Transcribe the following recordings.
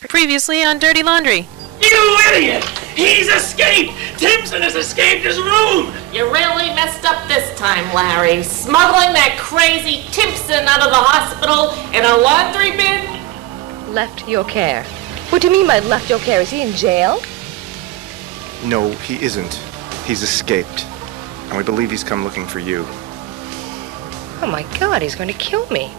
Previously on Dirty Laundry. You idiot! He's escaped! Timpson has escaped his room! You really messed up this time, Larry. Smuggling that crazy Timpson out of the hospital in a laundry bin? Left your care. What do you mean by left your care? Is he in jail? No, he isn't. He's escaped. And we believe he's come looking for you. Oh my God, he's going to kill me.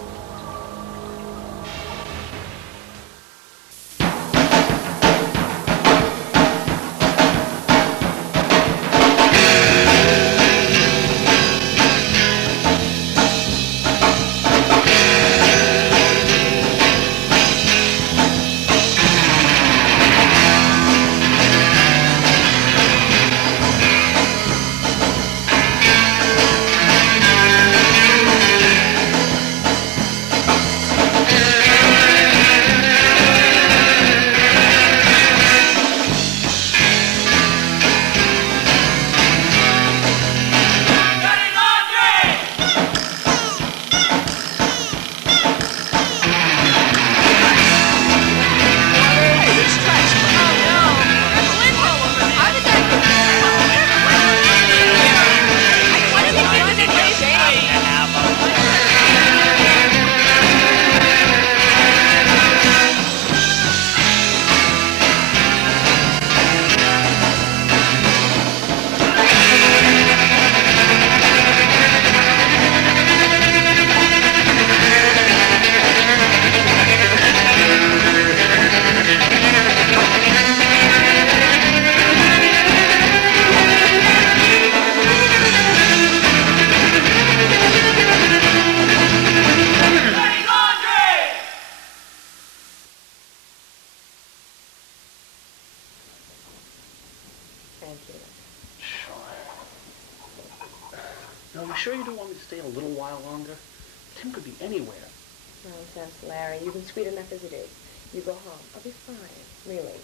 Larry, you've been sweet enough as it is. You go home. I'll be fine, really.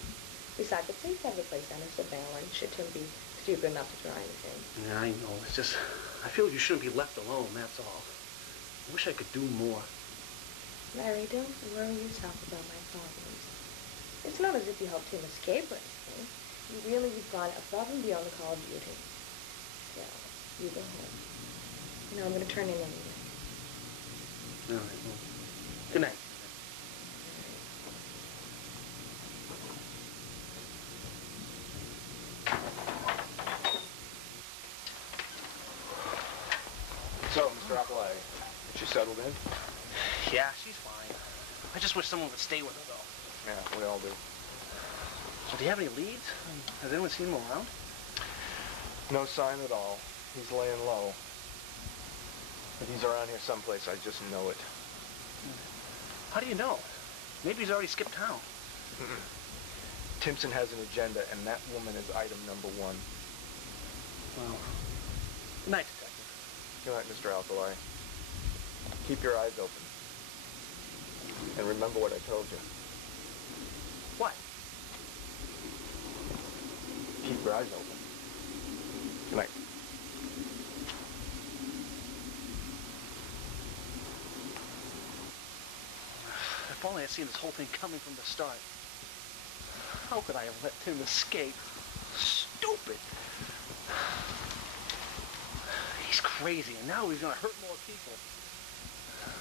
Besides, the police have the place under surveillance. Should Tim be stupid enough to try anything? Yeah, I know. It's just, I feel you shouldn't be left alone, that's all. I wish I could do more. Larry, don't worry yourself about my problems. It's not as if you helped him escape or anything. You've gone above and beyond the call of duty. Still, you go home. You know, I'm going to turn in anyway. All right, well, good night. So, Mr. Appley, is she settled in? Yeah, she's fine. I just wish someone would stay with her, though. Yeah, we all do. So do you have any leads? Has anyone seen him around? No sign at all. He's laying low. But he's around here someplace. I just know it. How do you know? Maybe he's already skipped town. Timpson has an agenda, and that woman is item number one. Well, good night, Detective. Good night, Mr. Alkali. Keep your eyes open. And remember what I told you. What? Keep your eyes open. Good night. If only I'd seen this whole thing coming from the start. How could I have let Tim escape? Stupid! He's crazy, and now he's gonna hurt more people.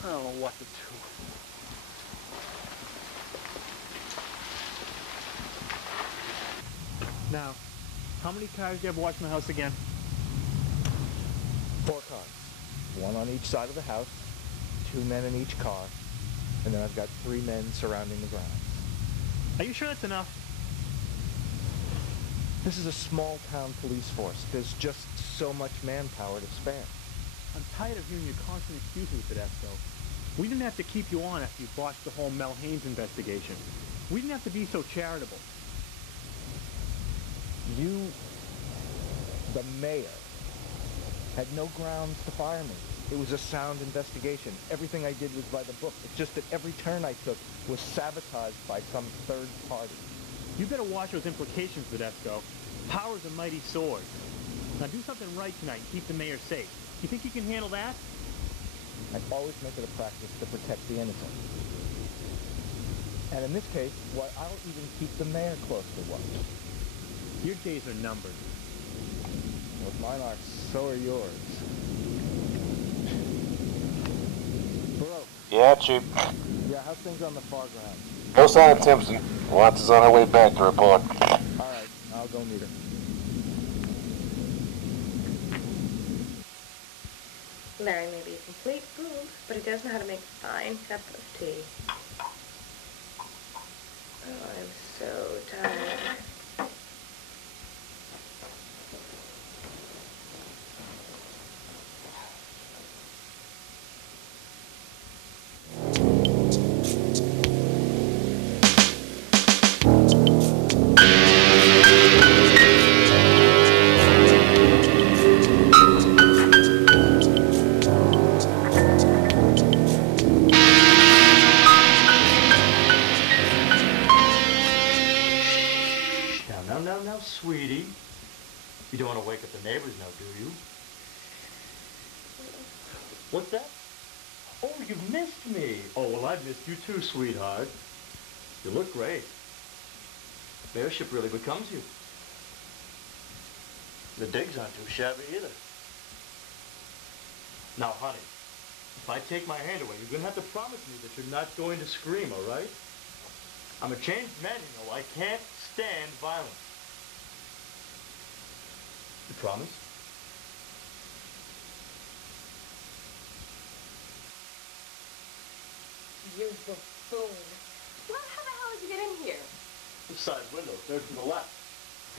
I don't know what to do. Now, how many cars do you have watching the house again? 4 cars. 1 on each side of the house, 2 men in each car, and then I've got 3 men surrounding the grounds. Are you sure that's enough? This is a small-town police force. There's just so much manpower to spare. I'm tired of hearing your constant excuses for that, though. We didn't have to keep you on after you botched the whole Mel Haynes investigation. We didn't have to be so charitable. You, the mayor, had no grounds to fire me. It was a sound investigation. Everything I did was by the book. It's just that every turn I took was sabotaged by some third party. You better watch those implications, Vedesco. Power's a mighty sword. Now do something right tonight and keep the mayor safe. You think you can handle that? I always make it a practice to protect the innocent. And in this case, why, I'll even keep the mayor close to watch. Your days are numbered. Well, if mine are, so are yours. Bro. Yeah, Chief. Yeah, how's things on the far ground? No sign of Timpson. Watts is on her way back to report. All right, I'll go meet her. Larry may be a complete fool, but he does know how to make a fine cup of tea. Oh, I'm so tired. Now, sweetie. You don't want to wake up the neighbors now, do you? What's that? Oh, you've missed me. Oh, well, I've missed you too, sweetheart. You look great. Mayorship really becomes you. The digs aren't too shabby either. Now, honey, if I take my hand away, you're going to have to promise me that you're not going to scream, all right? I'm a changed man, you know. I can't stand violence. You promise? You buffoon. Well, how the hell did you get in here? The side window, third from the left.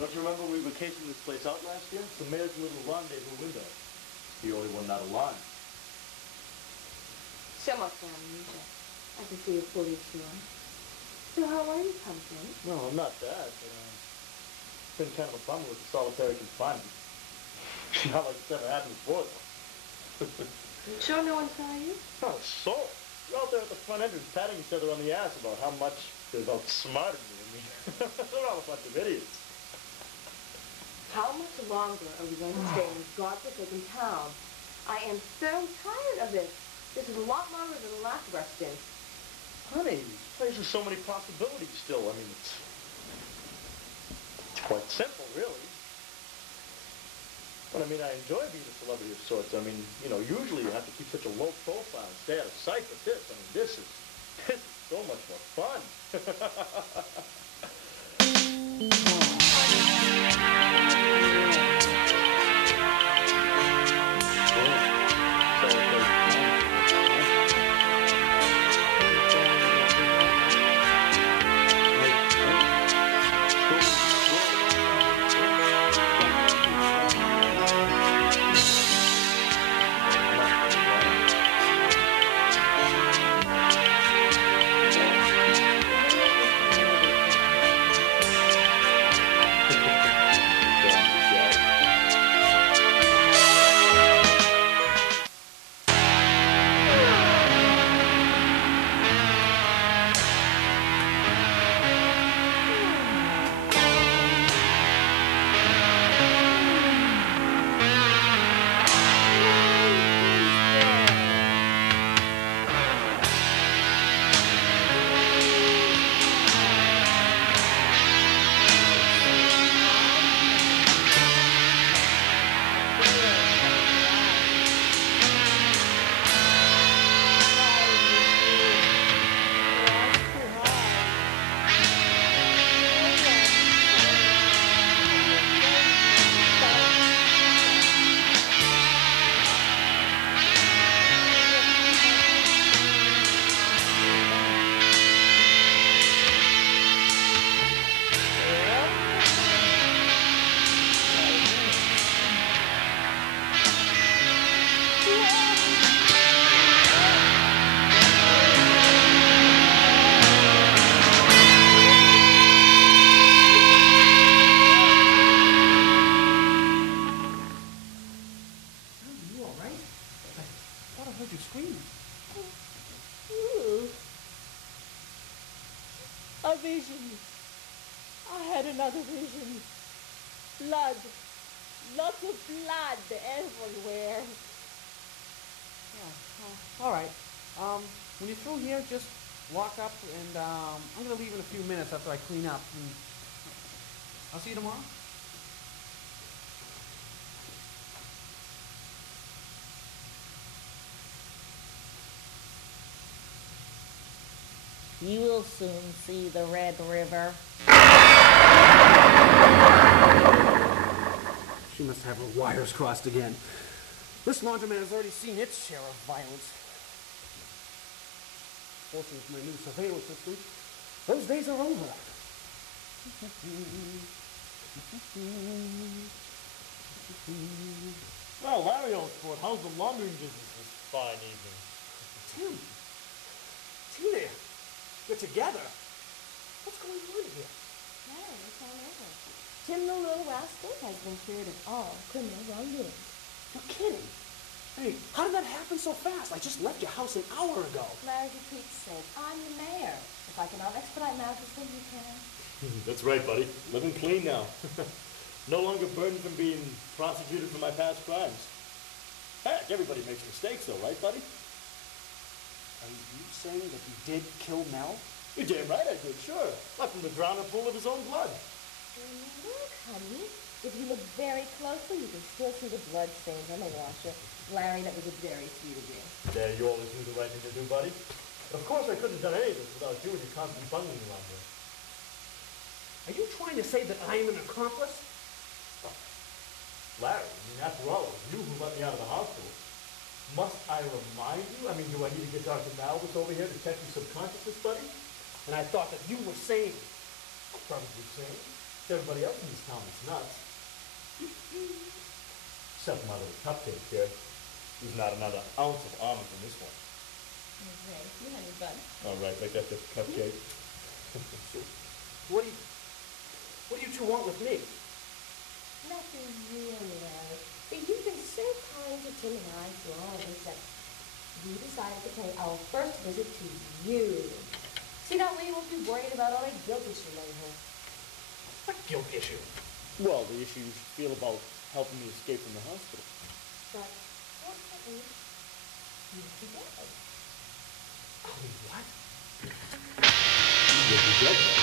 Don't you remember we were casing this place out last year? It's the mayor's little rendezvous window. The only one not alive. So much down, Misha. I can see you're fully sure. So how are you, Pumpkin? No, I'm not that, but it's been kind of a bummer with the solitary confinement. Not like it's ever happened before, though. You sure no one saw you? Not a soul. We're out there at the front entrance patting each other on the ass about how much they're outsmarted me. I mean, they're all a bunch of idiots. How much longer are we going to stay in this godforsaken town? I am so tired of this. This is a lot longer than the last of our stints. Honey, this place has so many possibilities still. I mean, it's quite simple, really. But I mean, I enjoy being a celebrity of sorts. I mean, you know, usually you have to keep such a low profile and stay out of sight, but this is so much more fun. A vision. I had another vision. Blood. Lots of blood everywhere. Yeah, all right. When you're through here, just Walk up, and I'm going to leave in a few minutes after I clean up. And I'll see you tomorrow. You will soon see the Red River. She must have her wires crossed again. This laundromat has already seen its share of violence. Fortunately, with my new surveillance system, those days are over. Well, Larry, old sport, how's the laundering business this fine evening? Tim! Tina! You're together! What's going on here? Larry, it's all over. Tim the little rascal has been cleared of all criminal wrongdoing. You're kidding! Hey, how did that happen so fast? I just left your house an hour ago. Larry, for Pete's sake, I'm the mayor. If I cannot expedite matters, then you can. That's right, buddy. Living clean now. No longer burdened from being prosecuted for my past crimes. Heck, everybody makes mistakes though, right, buddy? Are you saying that you did kill Mel? You're damn right I did, sure. Left him to drown in a pool of his own blood. Look, honey. If you look very closely, you can still see the blood stains on the washer. Larry, that was a very sweet of you. Yeah, you always do the right thing to do, buddy. Of course, I couldn't have done any of this without you and your constant bungling around here. Are you trying to say that I'm an accomplice? Larry, I mean, after all, it was you who let me out of the hospital. Must I remind you? I mean, do I need to get Dr. Malvis over here to check your subconsciousness, buddy? And I thought that you were sane. Probably sane. Everybody else in this town is nuts. Except my little cupcake here. There's not another ounce of almond in this one. Thank you, honey bun. All right, make that the cupcake. What do you two want with me? Nothing really, Larry. But you've been so kind to Tim and I through all of this that we decided to pay our first visit to you. See, that way you won't be worried about all that guilt issue later. What guilt issue? Well, the issue you feel about helping me escape from the hospital. But fortunately, you'll be dead. What? You'll be dead then.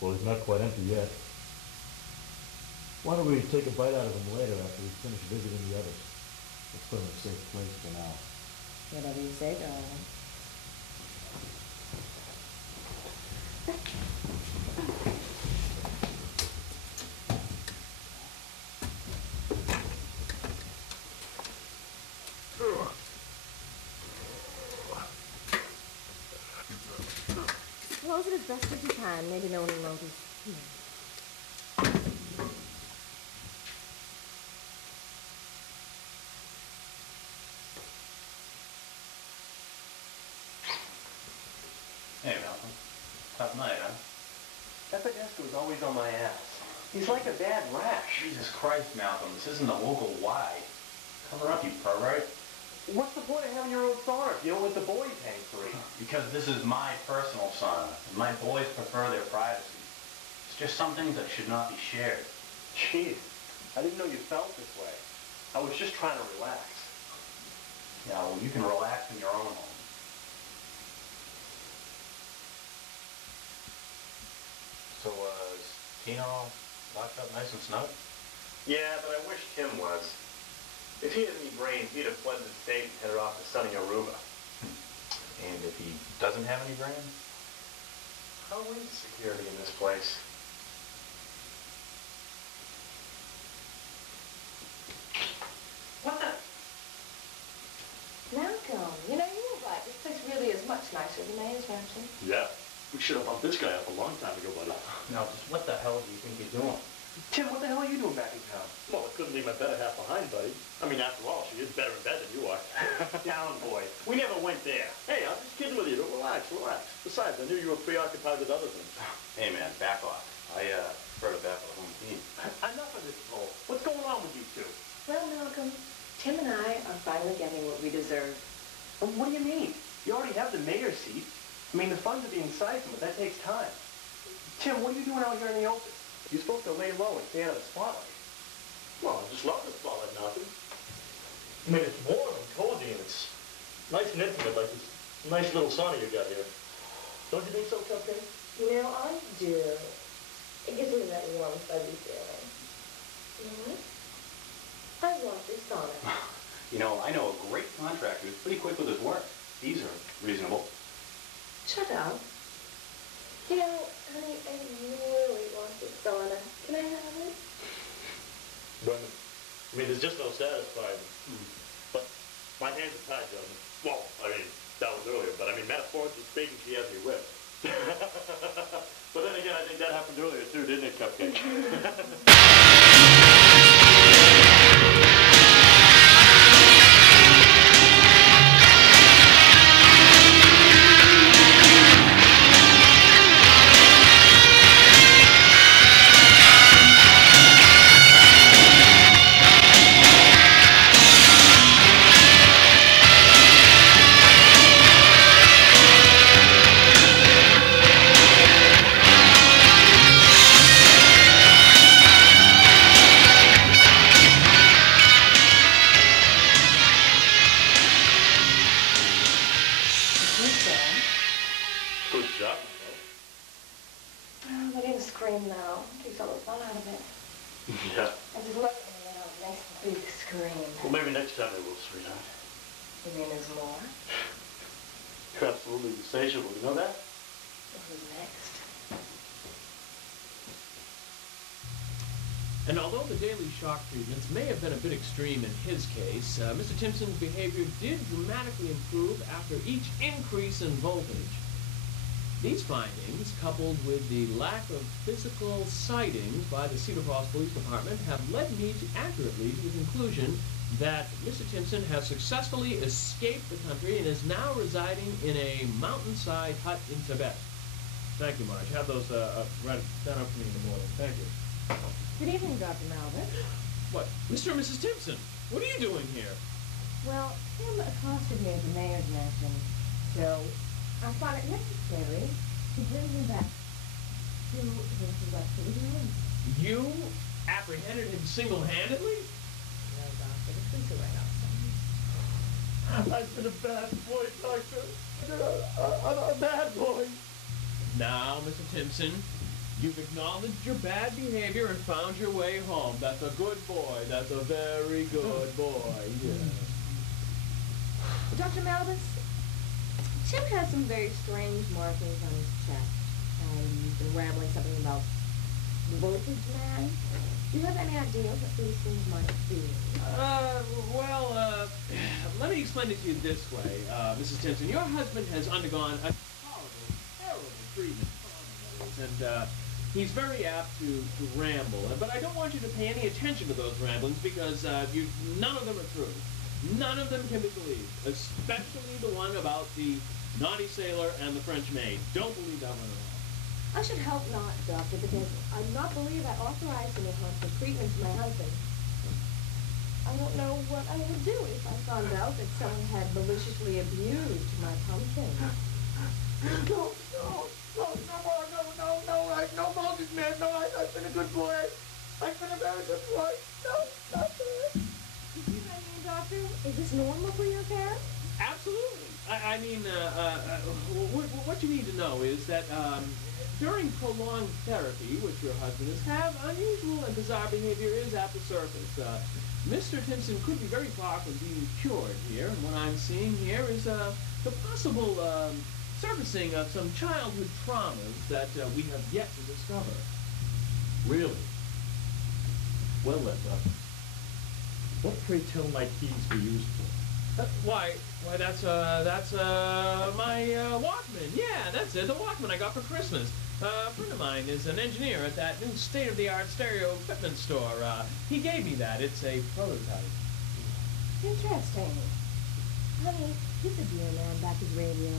Well, he's not quite empty yet. Why don't we take a bite out of him later after we finish visiting the others? Let's put him in a safe place for now. Whatever you say, darling. Close it as best as you can. Maybe no one will notice. Hey, Malcolm. Tough night, huh? That Podesta was always on my ass. He's like a bad rash. Jesus Christ, Malcolm. This isn't a local Y. Cover up, you pervert. What's the point of having your own sauna if you don't let the boys hang free? Because this is my personal sauna. And my boys prefer their privacy. It's just some things that should not be shared. Jeez. I didn't know you felt this way. I was just trying to relax. Yeah, well, you can relax in your own home. So, is Tina all locked up nice and snug? Yeah, but I wish Tim was. If he had any brains, he'd have fled the state and headed off to sunny Aruba. And if he doesn't have any brains? How is security in this place? What the? Malcolm, you know, you were right. This place really is much nicer than Mayor's Mansion. Yeah. We should have bumped this guy up a long time ago, buddy. Now, just what the hell do you think you're doing? Tim, what the hell are you doing back in town? Well, I couldn't leave my better half behind, buddy. I mean, after all, she is better in bed than you are. Down, boy. We never went there. Hey, I'm just kidding with you. Relax, relax. Besides, I knew you were preoccupied with other things. Hey, man, back off. I prefer to back with a home team. Enough of this bull. What's going on with you two? Well, Malcolm, Tim and I are finally getting what we deserve. Well, what do you mean? You already have the mayor's seat. I mean, the funds are being siphoned, but that takes time. Tim, what are you doing out here in the open? You're supposed to lay low and stay out of the spotlight. Well, I just love the spotlight, Malcolm. I mean, it's warm and cozy, and it's nice and intimate, like this nice little sauna you got here. Don't you think so, Cupcake? You know, I do. It gives me that warm, fuzzy feeling. You know what? I want this sauna. You know, I know a great contractor who's pretty quick with his work. Fees are reasonable. Shut up. You know, honey, I really want this sauna. Can I have it? But, I mean, there's just no satisfying. But my hands are tied, John. Well, I mean, that was earlier, but I mean, metaphorically speaking, she has me whipped. But then again, I think that happened earlier too, didn't it, Cupcake? Good job, Oh, they didn't scream, though. Takes all the fun out of it. Yeah. I just love it when they have a nice big scream. Well, maybe next time they will, sweetheart. You mean there's more? You're absolutely insatiable, you know that? Well, who's next? And although the daily shock treatments may have been a bit extreme in his case, Mr. Timpson's behavior did dramatically improve after each increase in voltage. These findings, coupled with the lack of physical sightings by the Cedar Falls Police Department, have led me to accurately to the conclusion that Mr. Timpson has successfully escaped the country and is now residing in a mountainside hut in Tibet. Thank you, Marge. Have those right down up for me in the morning. Thank you. Good evening, Dr. Malvin. What? Mr. and Mrs. Timpson, what are you doing here? Well, Tim accosted me at the mayor's mansion, so I thought it necessary to bring him back to his Western rooms. You apprehended him single-handedly? No, Doctor, the police are right outside. I've been a bad boy, Doctor. I'm a bad boy. Now, Mr. Timpson, you've acknowledged your bad behavior and found your way home. That's a good boy. That's a very good boy. Yes. Dr. Malvis, Tim has some very strange markings on his chest, and he's been rambling something about the voltage man. Do you have any idea what these things might be? Let me explain it to you this way, Mrs. Timpson. Your husband has undergone a terrible treatment, and he's very apt to ramble. But I don't want you to pay any attention to those ramblings because none of them are true. None of them can be believed, especially the one about the naughty sailor and the French maid. Don't believe that one at all. I should hope not, Doctor, because I do not believe I authorized any harmful treatment to my husband. I don't know what I would do if I found out that someone had maliciously abused my pumpkin. No, no voltage, man. No, I've been a good boy. I've been a very good boy. No, not there. Doctor, is this normal for your care? Absolutely. I mean, what you need to know is that during prolonged therapy, which your husband has had, unusual and bizarre behavior is at the surface. Mr. Timpson could be very far from being cured here, and what I'm seeing here is the possible surfacing of some childhood traumas that we have yet to discover. Really? Well then, what pray tell might these be used for? Why, Why, that's my Walkman. Yeah, that's it, the Walkman I got for Christmas. A friend of mine is an engineer at that new state-of-the-art stereo equipment store. He gave me that. It's a prototype. Interesting. Honey, he's a dear man back his radio.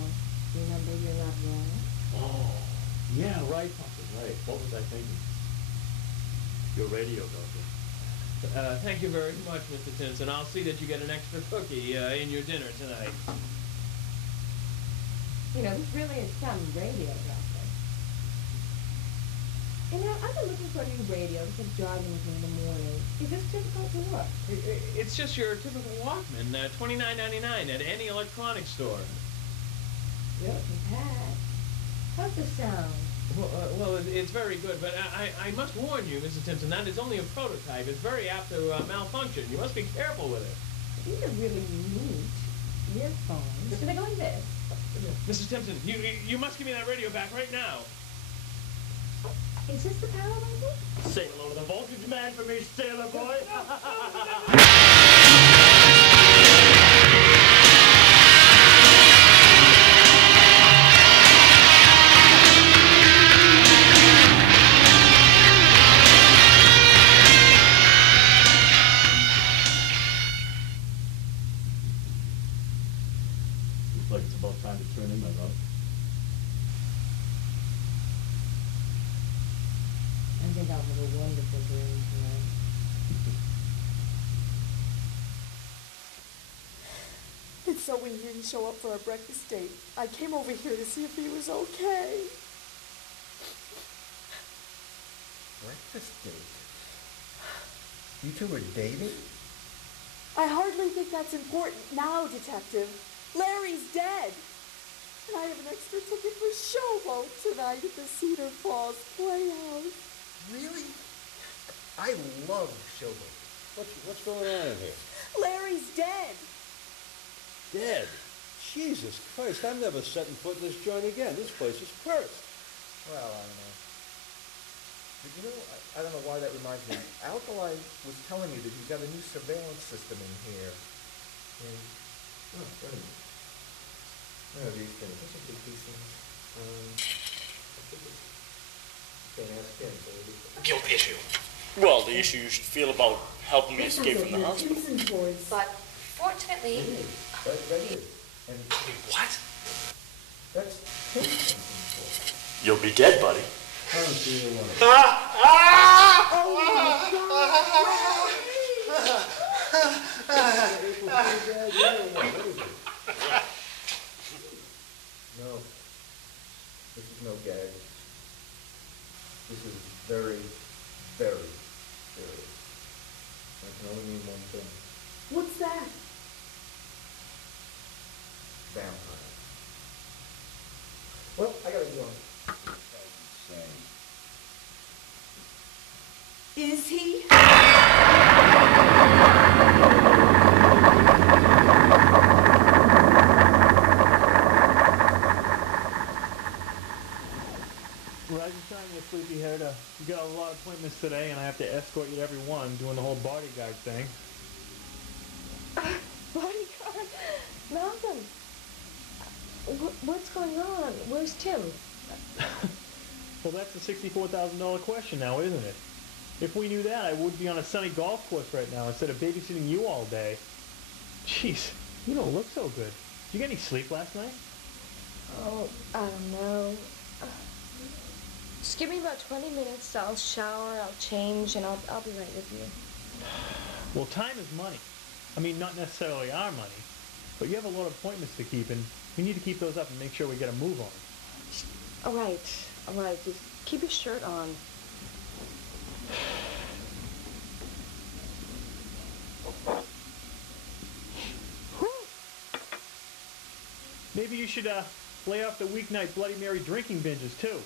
Remember, you're not wrong. Oh, yeah, right, Papa, right. What was I thinking? Your radio, Doctor. Thank you very much, Mr. Timpson. I'll see that you get an extra cookie in your dinner tonight. You know, this really is some radio, Doctor. You know, I've been looking for a new radio to keep jogging with me in the morning. Is this difficult to work? It's just your typical Walkman, $29.99 at any electronics store. You're compact. How's the sound? Well, it's very good, but I must warn you, Mrs. Timpson, that is only a prototype. It's very apt to malfunction. You must be careful with it. These are really neat earphones. Do they go like this? Mrs. Timpson, you must give me that radio back right now. Is this the power button? Say hello to the voltage man for me, sailor boy. Looks like it's about time to turn in, my love. I think I'll have a wonderful dream tonight. It's so when he didn't show up for our breakfast date. I came over here to see if he was okay. Breakfast date? You two were dating? I hardly think that's important now, Detective. Larry's dead. And I have an extra ticket for Showboat tonight at the Cedar Falls Playhouse. Really? I love Showboat. What's going on in here? Larry's dead. Dead? Jesus Christ, I'm never setting foot in this joint again. This place is cursed. Well, I don't know. But you know, I don't know why that reminds me. Alkali was telling me that he's got a new surveillance system in here. And, oh, wait a minute. Oh, these things. This will be these things. I think it's... Can't ask him, so Guilt issue. Well, the issue you should feel about helping me escape from the hospital. But fortunately... Right here. And what? That's him. You'll be dead, buddy. I don't see you alone. No. This is no gag. This is very, very serious. I can only mean one thing. What's that? Vampire. Well, I gotta go. Is he? Rise and shine, you sleepyhead. You got a lot of appointments today, and I have to escort you to every one, doing the whole bodyguard thing. Bodyguard? Malcolm, what's going on? Where's Tim? Well, that's the $64,000 question now, isn't it? If we knew that, I would be on a sunny golf course right now instead of babysitting you all day. Jeez, you don't look so good. Did you get any sleep last night? Oh, I don't know. Just give me about 20 minutes. I'll shower, I'll change, and I'll be right with you. Well, time is money. I mean, not necessarily our money, but you have a lot of appointments to keep, and we need to keep those up and make sure we get a move on. All right. Just keep your shirt on. Maybe you should lay off the weeknight Bloody Mary drinking binges, too.